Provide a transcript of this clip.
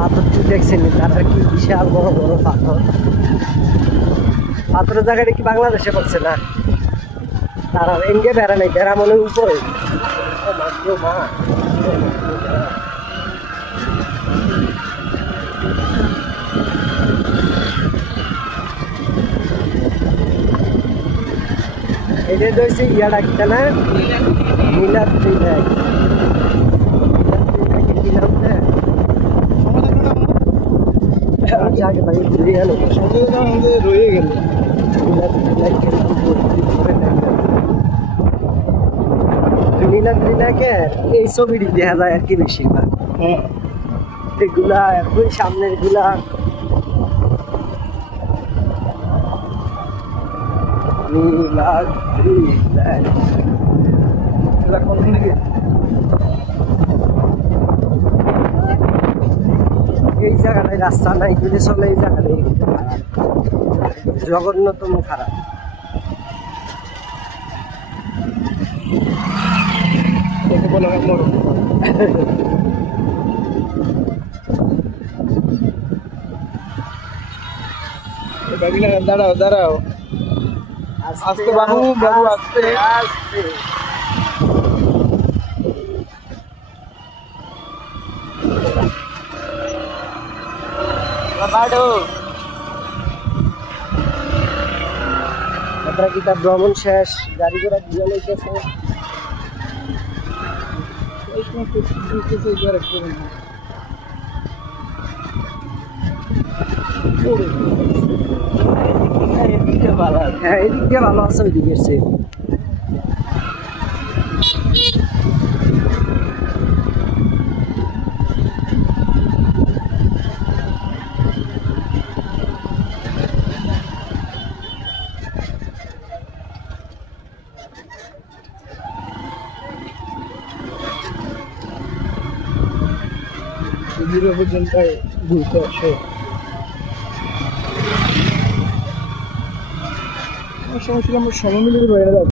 পাথরটি দেখছেন তার আর কি বিশাল বড় বড় পাথর। পাথরের জায়গাটা কি বাংলাদেশে পড়ছে না, তারা এনগে বেড়া নেই, বেড়া মনে উপরে মা এটা তো হচ্ছে ইয়া ডাকতে না নীলাদ্রি নায়ক। কি নাম আগে ভাই রয়ে গেল। নীলাদ্রি নায়কের এই ছবিটি দেখা যায় আর কি বেশিরভাগ। এগুলা এখন সামনের গুলা নীলাদ্রি এই জায়গাটায় রাস্তা নাই, যদি চলে এই জায়গাটাই জঘন্যতম খারাপ। দাঁড়াও দাঁড়াও, আস্তে বাবু, বাবু আস্তে আস্তে। আপনারা কি তার ভ্রমণ শেষ, গাড়ি ঘোড়া দিয়ে লইতেছে? হ্যাঁ এদিক দিয়ে ভালো আছে, ওইদিকে এসে পর্যন্ত ঘুরতে আসে। সমস্যা আমরা সময় মিলে